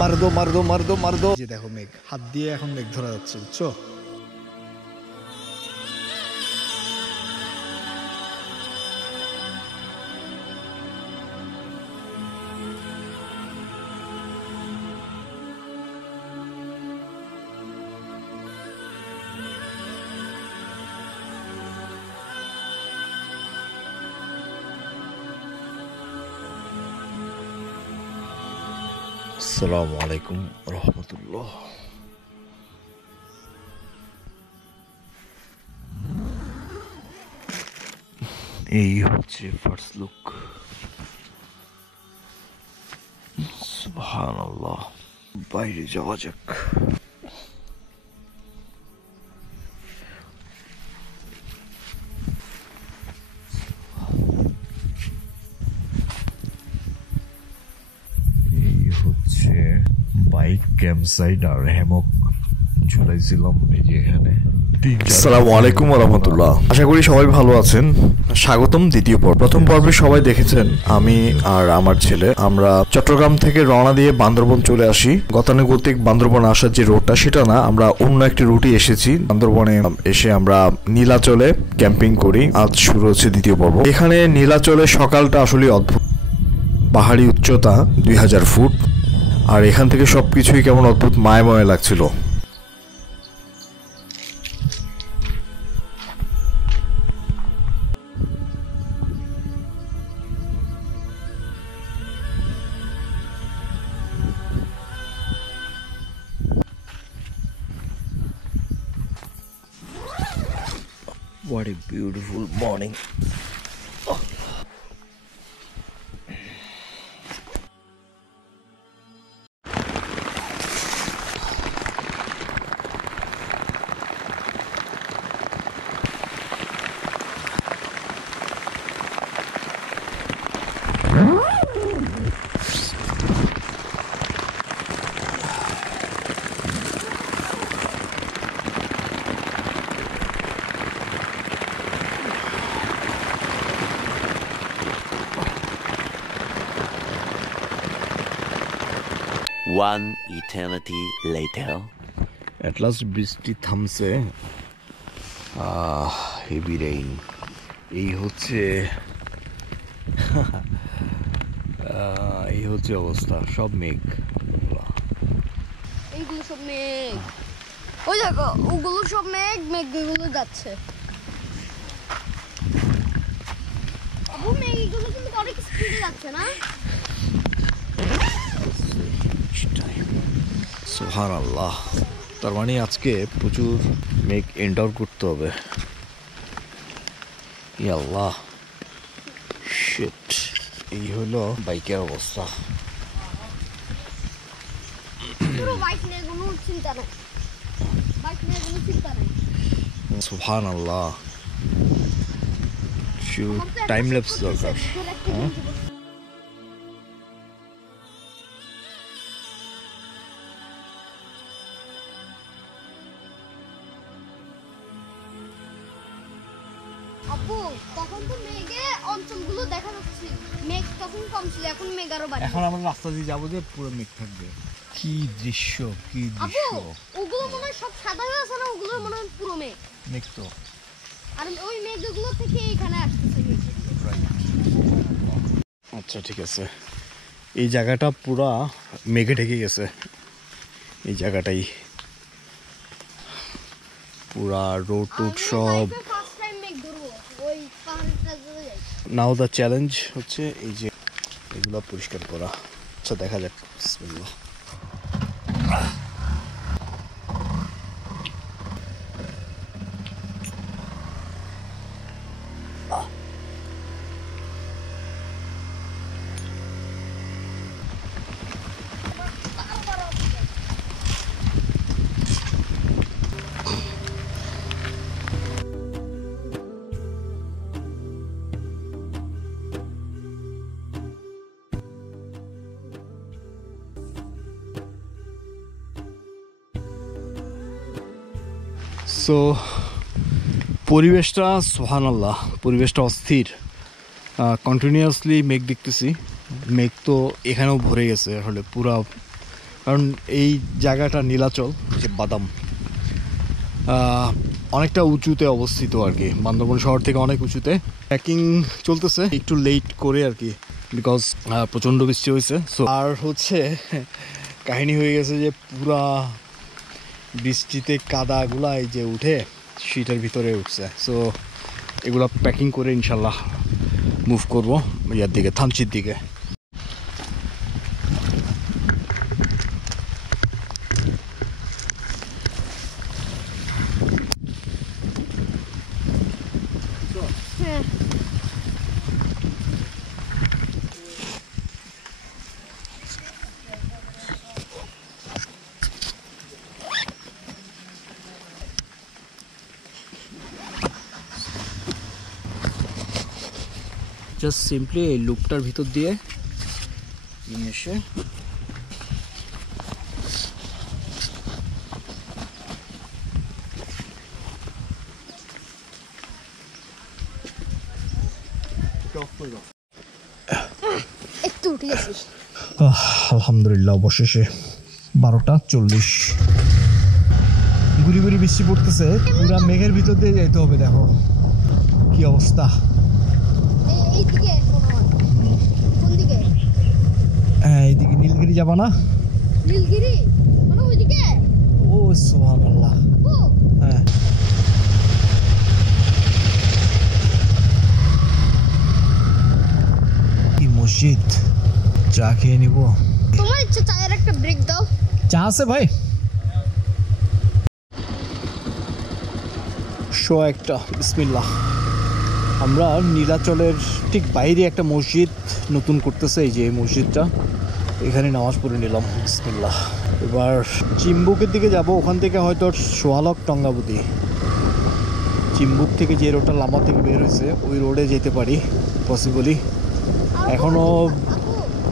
মারদো মারদো মারদো মারদো। যে দেখো মেঘ, হাত দিয়ে এখন মেঘ ধরা যাচ্ছে, বুঝছো? আসসালামু আলাইকুম রহমতুল্লাহ। এই হচ্ছে ফার্স্ট লুক। সুবহানাল্লাহ, বাইরে যাওয়া যাক। বাইক ক্যাম্প সাইট আর হ্যামক ঝুলাইছিলাম এই যে এখানে। আসসালামু আলাইকুম ওয়া রাহমাতুল্লাহ। আশা করি সবাই ভালো আছেন। স্বাগতম দ্বিতীয় পর্ব। প্রথম পর্বে সবাই দেখেছেন আমি আর আমার ছেলে আমরা চট্টগ্রাম থেকে রওনা দিয়ে বান্দরবন চলে আসি। গতানুগতিক বান্দরবন আসার যে রুটটা সেটা না, আমরা অন্য একটি রুটে এসেছি। বান্দরবনে এসে আমরা নীলাচলে ক্যাম্পিং করি। আজ শুরু হচ্ছে দ্বিতীয় পর্ব। এখানে নীলাচলে সকালটা আসলে অদ্ভুত। পাহাড়ি উচ্চতা 2000 ফুট, আর এখান থেকে সবকিছুই কেমন অদ্ভুত মায়াময় লাগছিল। What a beautiful morning. One eternity later. At last বৃষ্টি থামছে। Heavy rain. এই হচ্ছে অবস্থা। সব মেঘ, এইগুলো সব মেঘ। ওই দেখো ওগুলো সব মেঘ, মেঘগুলো যাচ্ছে। আবু মেঘগুলো কিন্তু অনেক স্পিডে যাচ্ছে না? সুবহানাল্লাহ। তার মানে আজকে প্রচুর মেঘ এন্ডার করতে হবে। ইয়া আল্লাহ, শিট। এই হলো বাইকের অবস্থা। পুরো বাইক নিয়ে কোনো চিন্তা নাই, বাইক নিয়ে কোনো চিন্তা নাই। সুবহানাল্লাহ, টাইম ল্যাপস দরকার। আপু তখন তো মেঘে অঞ্চলগুলো দেখা যাচ্ছে, মেঘ তখন কম ছিল, এখন মেঘ আরো বাড়ছে। এখন আমরা রাস্তা দিয়ে যাবো যে পুরো মেঘ থাকবে। কি দৃশ্য, কি দৃশ্য! আপু ওগুলো মনে হয় সব সাদা হয়ে আছে না? ওগুলো মনে হয় পুরো মেঘ। মেঘ তো, আর ওই মেঘগুলো থেকে এখানে আসতেছে। আচ্ছা ঠিক আছে। এই জায়গাটা পুরা মেঘে ঢেকে গেছে। এই জায়গাটাই পুরা রোড টুট সব। নাও দ্য চ্যালেঞ্জ হচ্ছে এই যে এগুলো পরিষ্কার করা। আচ্ছা দেখা যাক। বিসমিল্লাহ। সো পরিবেশটা সুবহানাল্লাহ, পরিবেশটা অস্থির। কন্টিনিউয়াসলি মেঘ দেখতেছি। মেঘ তো এখানেও ভরে গেছে, আসলে পুরা কারণ এই জায়গাটা নীলাচল যে বাদাম অনেকটা উঁচুতে অবস্থিত আর কি, বান্দরবন শহর থেকে অনেক উঁচুতে। প্যাকিং চলতেছে একটু লেট করে আর কি, বিকজ প্রচণ্ড বৃষ্টি হয়েছে। সো আর হচ্ছে কাহিনী হয়ে গেছে যে পুরা বৃষ্টিতে কাদাগুলা এই যে উঠে শীতের ভিতরে উঠছে। সো এগুলো প্যাকিং করে ইনশাল্লাহ মুভ করবো ইয়ার দিকে, থানচির দিকে। জাস্ট সিম্পলি এই লুপটার ভিতর দিয়ে নিয়ে এসে একটু উঠে গেছি। আলহামদুলিল্লাহ অবশেষে 12:40 গুড়ি গুড়ি বৃষ্টি পড়তেছে, পুরা মেঘের ভিতর দিয়ে যাইতে হবে। দেখো কি অবস্থা। এইদিকে কোন দিকে? হ্যাঁ এইদিকে নীলগিরি যাবা না? নীলগিরি মানে ওইদিকে? ও সুবহানাল্লাহ। হ্যাঁ কি মসজিদ, চা খেয়ে নিব। তোমার ইচ্ছা চায়ের একটা ব্রেক দাও। চা আছে ভাই? শো একটা বিসমিল্লাহ। আমরা নীলাচলের ঠিক বাইরে একটা মসজিদ নতুন করতেছে, এই যে এই মসজিদটা, এখানে নামাজ পড়ে নিলাম বিসমিল্লাহ। এবার চিম্বুকের দিকে যাব, ওখান থেকে হয়তো সোয়ালক টঙ্গাবতী, চিম্বুক থেকে যে রোডটা লামা থেকে বের হয়েছে ওই রোডে যেতে পারি পসিবলি।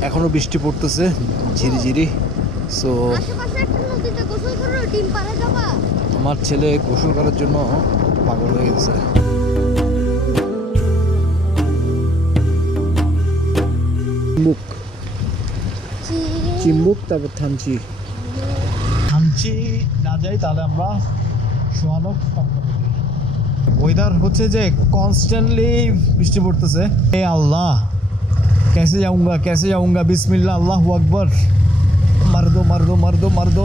এখনো বৃষ্টি পড়তেছে ঝিরিঝিরি। সো আমার ছেলে গোসল করার জন্য পাগল হয়ে গেছে। চিম্বুক তারপর থানচি না যাই তাহলে আমরা সোয়ালক। ওয়েদার হচ্ছে যে কনস্ট্যান্টলি বৃষ্টি পড়তেছে। এ আল্লাহ कैसे जाऊंगा बिस्मिल्लाह अल्लाहु अकबर मार दो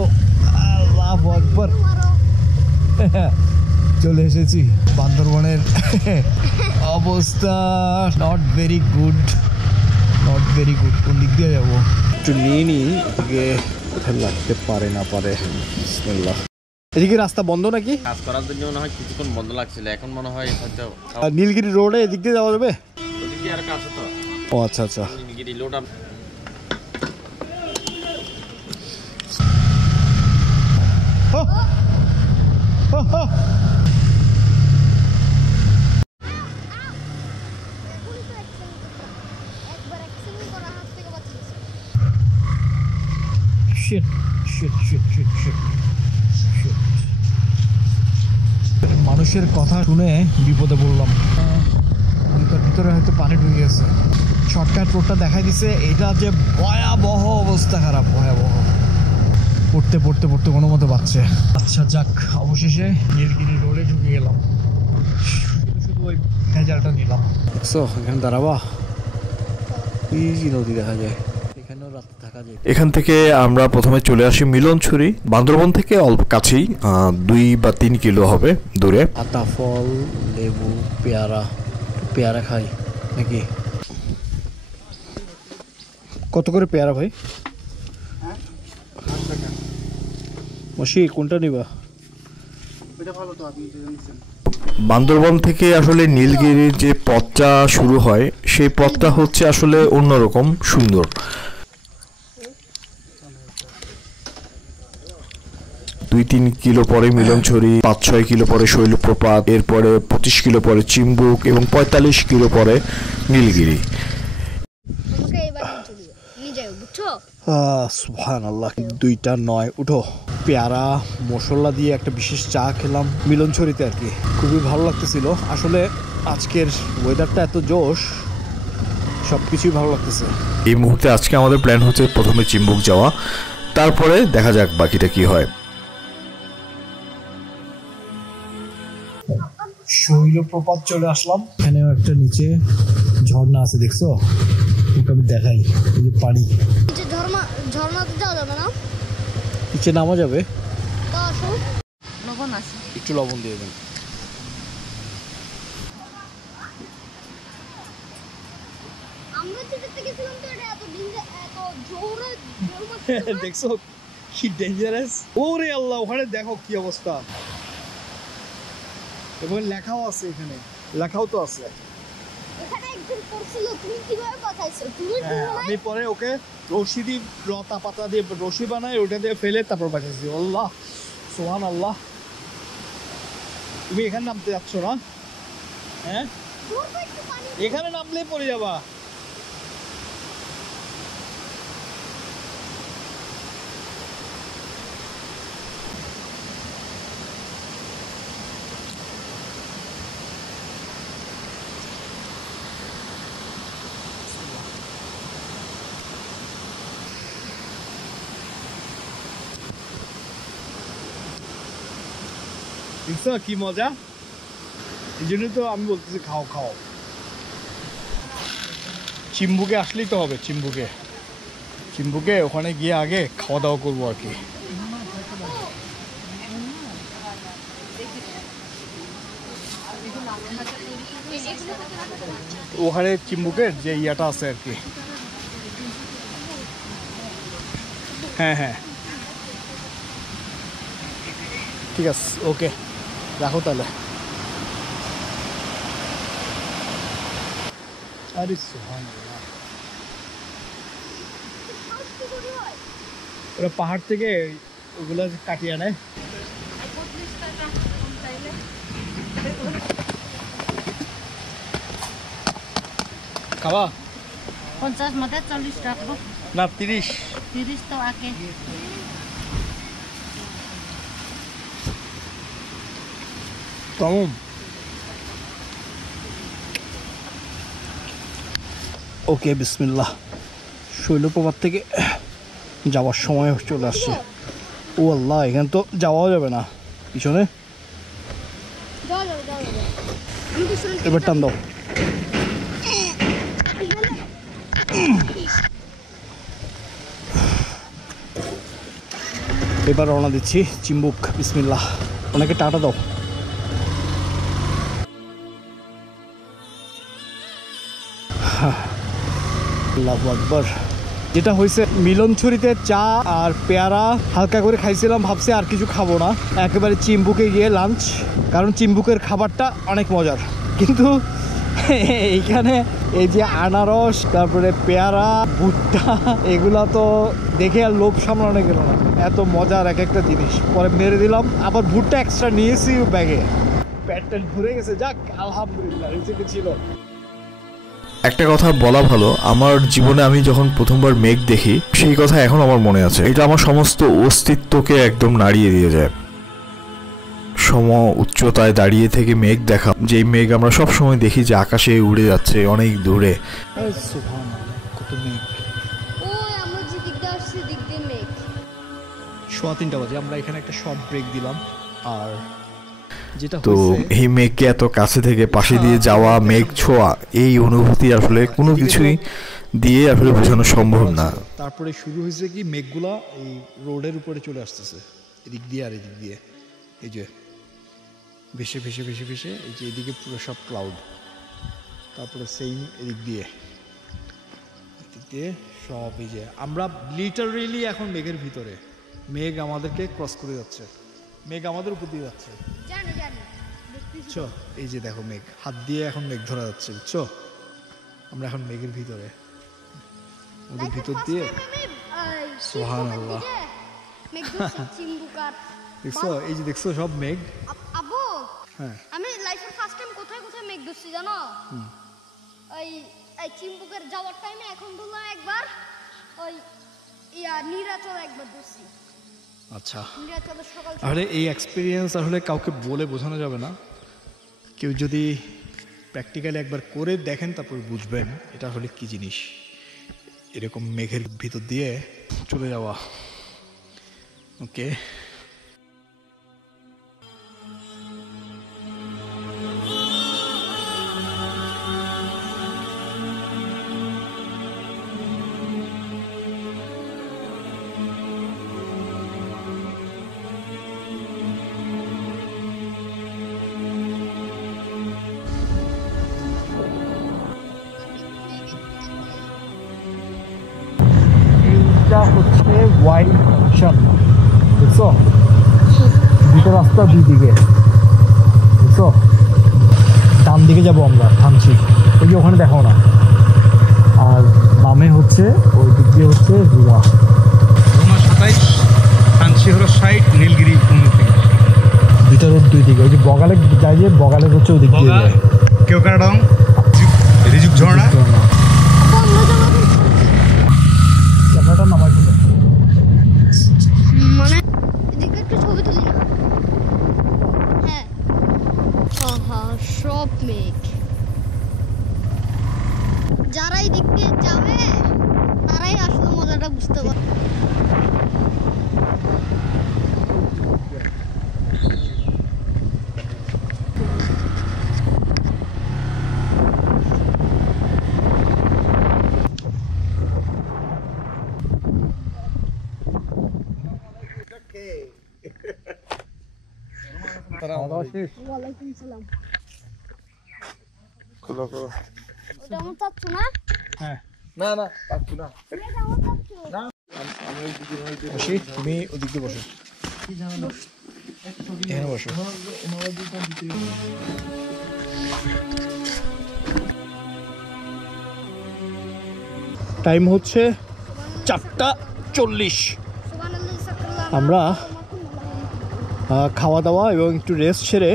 अल्लाहु अकबर। চলে এসেছি বান্দরবনের অবস্থা নট ভেরি গুড। কোন দিক দিয়ে যাবো একটু নিয়ে নিই, এদিকে কোথায় লাগতে পারে না পারে। বিসমিল্লাহ। এদিকে রাস্তা বন্ধ নাকি? কাজ করার জন্য মনে হয় কিছুক্ষণ বন্ধ লাগছিল, এখন মনে হয় হয়তো নীলগিরি রোডে এদিক দিয়ে যাওয়া যাবে? ওদিক দিয়ে আর কাজ তো। ও আচ্ছা আচ্ছা। নীলগিরি লোড আপ মানুষের কথা শুনে বিপদে পড়লাম। ভিতরে হয়তো পানি ঢুকে গেছে। শর্টকাট রোডটা দেখাই দিছে, এটা যে ভয়াবহ অবস্থা, খারাপ ভয়াবহ। পড়তে কোনো মতো বাচ্চা। আচ্ছা যাক, অবশেষে নীলগিরি রোডে ঢুকে গেলাম। শুধু ওই ভেজালটা নিলাম। দেখছো এখানে দাঁড়াবা, ইজি নদী দেখা যায়, এখানেও রাতে থাকা যায়। এখান থেকে আমরা প্রথমে চলে আসি মিলনছড়ি, বান্দরবন থেকে অল্প কাছেই, 2 বা 3 কিলো হবে দূরে। আতা ফল, লেবু, পেয়ারা খাই নাকি? কত করে পেয়ারা ভাই? মশি কোনটা নিবা? বান্দরবন থেকে আসলে নীলগিরির যে পথটা শুরু হয় সেই পথটা হচ্ছে আসলে অন্যরকম সুন্দর। 2-3 কিলো পরে মিলনছড়ি, 5-6 কিলো পরে শৈলপ্রপাত, এরপরে 25 কিলো পরে চিম্বুক এবং 45 কিলো পরে নীলগিরি। সুবহানাল্লাহ, 2টা 9 উঠো। পেয়ারা মশলা দিয়ে একটা বিশেষ চা খেলাম মিলনছড়িতে আর কি, খুবই ভালো লাগতেছিল। আসলে আজকের ওয়েদারটা এত জোশ, সব কিছুই ভালো লাগতেছে। এই মুহূর্তে আজকে আমাদের প্ল্যান হচ্ছে প্রথমে চিম্বুক যাওয়া, তারপরে দেখা যাক বাকিটা কি হয়। শৈলপ্রপাত চলে আসলাম। এখানেও একটা নিচে ঝর্ণা আছে, দেখছো? ওটা আমি দেখাই, এই যে পানি। ঝর্ণাতে যাওয়া যাবে না, নিচে নামা যাবে। তো আসো, লবণ আছে, একটু লবণ দিয়ে দেন। আমরা যেতে গেছিলাম তো এটা এত জোরে দেখছো কি ডেঞ্জারাস? ওরে আল্লাহ, ওখানে দেখো কি অবস্থা। এবং লেখাও আছে, এখানে লেখাও তো আছে। এখানে একজন পড়ছিল, তুমি কিভাবে বাঁচাইছো? তুমি আমি পরে ওকে রশি দিয়ে, লতা পাতা দিয়ে রশি বানায়, ওটা দিয়ে ফেলে তারপর বাঁচাইছি। আল্লাহ, সুবহানাল্লাহ। তুমি এখানে নামতে যাচ্ছ না? হ্যাঁ, এখানে নামলেই পড়ে যাবা। দেখছো কি মজা? এই জন্য তো আমি বলতেছি খাও খাও। চিম্বুকে আসলেই তো হবে, চিম্বুকে ওখানে গিয়ে আগে খাওয়া দাওয়া করবো আর কি। ওখানে চিম্বুকের যে ইয়াটা আছে আর কি। হ্যাঁ হ্যাঁ, ঠিক আছে, ওকে, রাখো তাহলে। আরে সুবহানাল্লাহ, ওরা পাহাড় থেকে ওগুলো কাটিয়ে আনে। খাবা? 50 মধ্যে 40 রাখবো। না 30। 30 তো আগে। তামাম। ওকে, বিসমিল্লাহ। শৈলপ্রপাত থেকে যাওয়ার সময় চলে আসছে। ও আল্লাহ, এখানে তো যাওয়াও যাবে না, পিছনে। এবার টান দাও। এবার রওনা দিচ্ছি চিম্বুক। বিসমিল্লাহ। ওনাকে টাটা দাও। আল্লাহু আকবার। যেটা হয়েছে, মিলনছড়িতে চা আর পেয়ারা হালকা করে খাইছিলাম, ভাবছি আর কিছু খাবো না, একেবারে চিম্বুকে গিয়ে লাঞ্চ। কারণ চিম্বুকের খাবারটা অনেক মজার, কিন্তু এইখানে এই যে আনারস, তারপরে পেয়ারা, ভুট্টা, এগুলা তো দেখে আর লোভ সামলানো গেল না, এত মজার এক একটা জিনিস। পরে মেরে দিলাম, আবার ভুট্টা এক্সট্রা নিয়েছি ব্যাগে, পেটটা ভরে গেছে। যাক, আলহামদুলিল্লাহ, রিজিকে ছিল। একটা কথা বলা ভালো, আমার জীবনে আমি যখন প্রথমবার মেঘ দেখি, সেই কথা এখন আমার মনে আছে। এটা আমার সমস্ত অস্তিত্বকে একদম নাড়িয়ে দিয়ে যায়। সম উচ্চতায় দাঁড়িয়ে থেকে মেঘ দেখা, যেই মেঘ আমরা সব সময় দেখি যে আকাশে উড়ে যাচ্ছে অনেক দূরে। সুবহানাল্লাহ, কত মেঘ। ওই আমরা যে দিক দিয়ে আসছি, দিক দিয়ে মেঘ। 3:15 বাজে আমরা এখানে একটা শর্ট ব্রেক দিলাম। আর যেটা তো হয়েছে, এই মেঘকে এত কাছে থেকে পাশে দিয়ে যাওয়া, মেঘ ছোঁয়া, এই অনুভূতি আসলে কোনো কিছুই দিয়ে আসলে বোঝানো সম্ভব না। তারপরে শুরু হয়েছে কি, মেঘগুলা এই রোডের উপরে চলে আসতেছে, এদিক দিয়ে আর এদিক দিয়ে। এই যে ভেসে ভেসে ভেসে ভেসে, এই যে এদিকে পুরো সব ক্লাউড। তারপরে সেই এদিক দিয়ে সব, এই যে আমরা লিটারেলি এখন মেঘের ভিতরে। মেঘ আমাদেরকে ক্রস করে যাচ্ছে, মেঘ আমাদের উপর দিয়ে যাচ্ছে, জানি জানি, বুঝছো? এই যে দেখো, মেঘ হাত দিয়ে এখন মেঘ ধরা যাচ্ছে, বুঝছো? আমরা এখন মেঘের ভিতরে, ওদের ভিতর দিয়ে। সুবহানাল্লাহ, দেখছো? এই যে দেখছো সব মেঘ। আব্বু, হ্যাঁ, আমি লাইফের ফার্স্ট টাইম কোথায় কোথায় মেঘ ধরছি জানো? ওই এই চিম্বুকের যাওয়ার টাইমে এখন ধরলাম একবার, ওই নীলাচল একবার ধরছি। আচ্ছা, নীলাচলের সকাল আসলে এই এক্সপিরিয়েন্স আসলে কাউকে বলে বোঝানো যাবে না। কেউ যদি প্র্যাকটিক্যালি একবার করে দেখেন, তারপর বুঝবেন এটা আসলে কি জিনিস, এরকম মেঘের ভিতর দিয়ে চলে যাওয়া। ওকে হচ্ছে ওয়াইল্ড ফাংশন বুঝছো দুটো রাস্তা দুই দিকে বুঝছো ডান দিকে যাবো আমরা থানচি ওই যে ওখানে দেখাও না আর বামে হচ্ছে ওই দিক দিয়ে হচ্ছে রুমা 27 থানচি হলো 60 নীলগিরি 29 দুইটা রোড দুই দিকে ওই যে বগালে যাই যে বগালে হচ্ছে ওই দিক দিয়ে কেওকারডং রিজুক ঝর্ণা ক্যামেরাটা নামাই ফেলে মানে এদিকে একটু ছবি তুলি না হ্যাঁ আহা সব মেঘ যারা এই দিক দিয়ে যাবে তারাই আসলে মজাটা বুঝতে পারবে ওয়ালাইকুম সালাম ওটা আমার চাচ্ছ না হ্যাঁ না না পাচ্ছি না এটা আমার চাচ্ছ না আমি ওই দিকে বসি তুমি ওদিক দিয়ে বসো এখানে বসো টাইম হচ্ছে 4:40 সুবহানাল্লাহি সাল্লাল্লাহু আমরা খাওয়া দাওয়া এবং একটু রেস্ট সেরে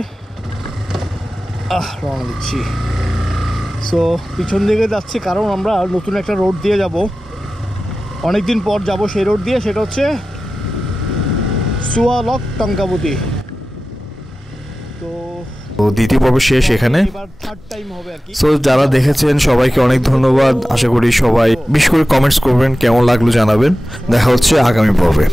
রওনা দিচ্ছি সো পিছন দিকে যাচ্ছি কারণ আমরা নতুন একটা রোড দিয়ে যাব অনেকদিন পর যাব সেই রোড দিয়ে সেটা হচ্ছে সুয়ালক টঙ্কাবতী তো তো দ্বিতীয় পর্ব শেষ এখানে। এবার থার্ড টাইম হবে আর কি সো যারা দেখেছেন সবাইকে অনেক ধন্যবাদ। আশা করি সবাই বিশেষ করে কমেন্টস করবেন, কেমন লাগলো জানাবেন। দেখা হচ্ছে আগামী পর্বে।